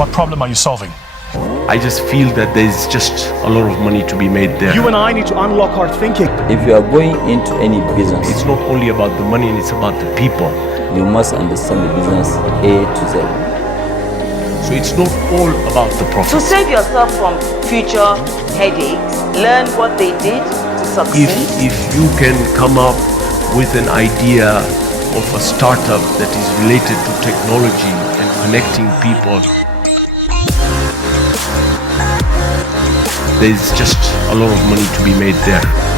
What problem are you solving? I just feel that there's just a lot of money to be made there. You and I need to unlock our thinking. If you are going into any business, It's not only about the money, it's about the people. you must understand the business A to Z. So it's not all about the To profit. save yourself from future headaches, learn what they did to succeed. If you can come up with an idea of a startup that is related to technology and connecting people, there's just a lot of money to be made there.